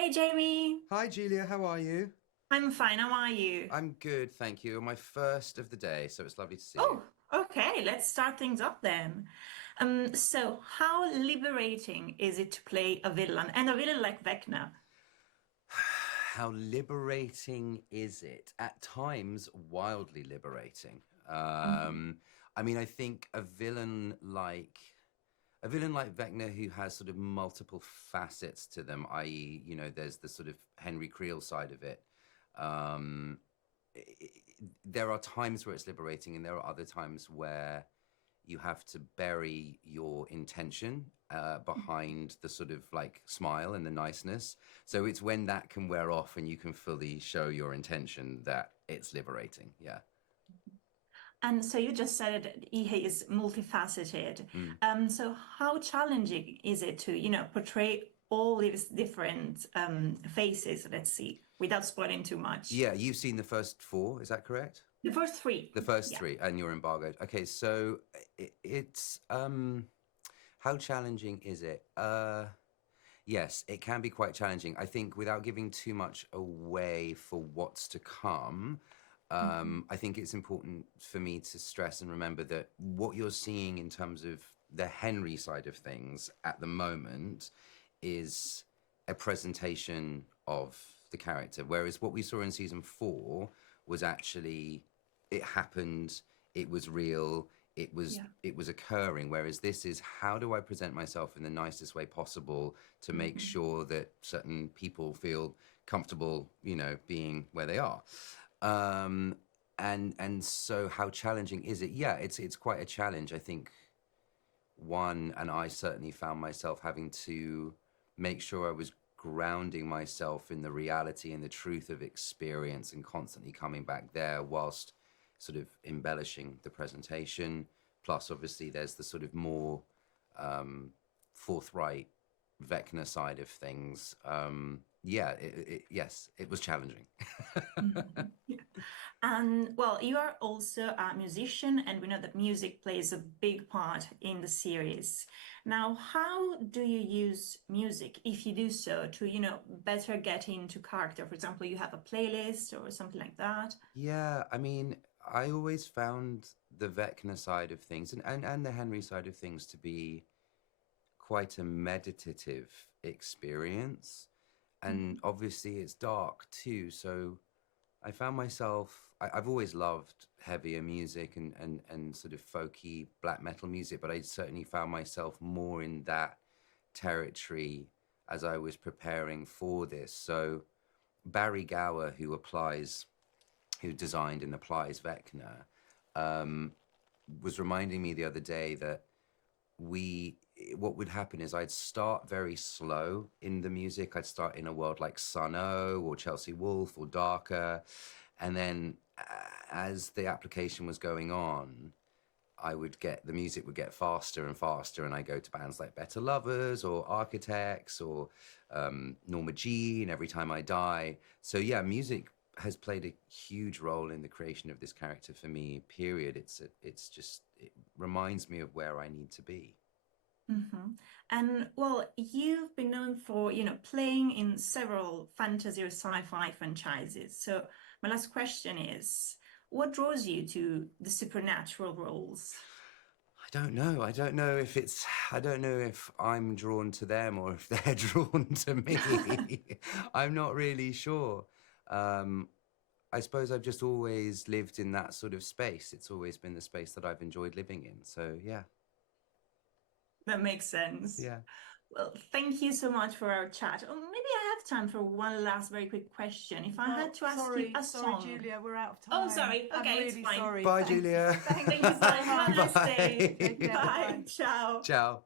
Hi, Jamie. Hi, Julia. How are you? I'm fine. How are you? I'm good, thank you. My first of the day, so it's lovely to see you. Oh, okay. Let's start things up then. So how liberating is it to play a villain and a villain like Vecna? How liberating is it? At times, wildly liberating. Mhm. I mean, I think a villain like Vecna who has sort of multiple facets to them, i.e., there's the sort of Henry Creel side of it. Um, there are times where it's liberating, and there are other times where you have to bury your intention behind the sort of like smile and the niceness. So it's when that can wear off and you can fully show your intention that it's liberating. Yeah. And so you just said that he is multifaceted. Mm. So how challenging is it to, portray all these different faces, let's see, without spoiling too much? Yeah, you've seen the first four, is that correct? The first three. The first Yeah. three, and you're embargoed. Okay, so it's how challenging is it? Yes, it can be quite challenging. I think without giving too much away for what's to come, Mhm. I think it's important for me to stress and remember that what you're seeing in terms of the Henry side of things at the moment is a presentation of the character, whereas what we saw in season four was actually it happened, it was real, it was Yeah. it was occurring, whereas this is how do I present myself in the nicest way possible to make Mhm. sure that certain people feel comfortable, being where they are. um and so how challenging is it? Yeah, it's quite a challenge. I think one, and I certainly found myself having to make sure I was grounding myself in the reality and the truth of experience and constantly coming back there whilst sort of embellishing the presentation. Plus, obviously, there's the sort of more um, forthright Vecna side of things. Yeah, yes, it was challenging. Mhm. Yeah. And well, you are also a musician, and we know that music plays a big part in the series. Now, how do you use music, if you do so, to, better get into character? For example, you have a playlist or something like that. Yeah, I mean, I always found the Vecna side of things and the Henry side of things to be quite a meditative experience. And Mhm. obviously, it's dark too. So I found myself, I've always loved heavier music and sort of folky black metal music, but I certainly found myself more in that territory as I was preparing for this. So Barry Gower, who designed and applies Vecna, um, was reminding me the other day that we what would happen is I'd start very slow in the music. I'd start in a world like Sun O or Chelsea Wolf or Darker, and then as the application was going on, the music would get faster and faster, and I go to bands like Better Lovers or Architects or Norma Jean, Every Time I Die. So yeah, music has played a huge role in the creation of this character for me. Period. It reminds me of where I need to be. Mhm. And well, you've been known for, playing in several fantasy or sci-fi franchises. So my last question is, what draws you to the supernatural roles? I don't know. I don't know if I'm drawn to them or if they're drawn to me. I'm not really sure. Um, I suppose I've just always lived in that sort of space. It's always been the space that I've enjoyed living in. So yeah, That makes sense. yeah. Well, thank you so much for our chat. Oh, maybe I have time for one last very quick question. If I had Oh, to ask you sorry, a sorry, song. Julia, we're out of Oh, time. sorry. I'm Okay, it's really fine. sorry. Bye, Thank you. Julia. Thank Thank you you so so much. Have a much. nice day. Take Bye. care. Bye Bye. bye. Ciao. Ciao.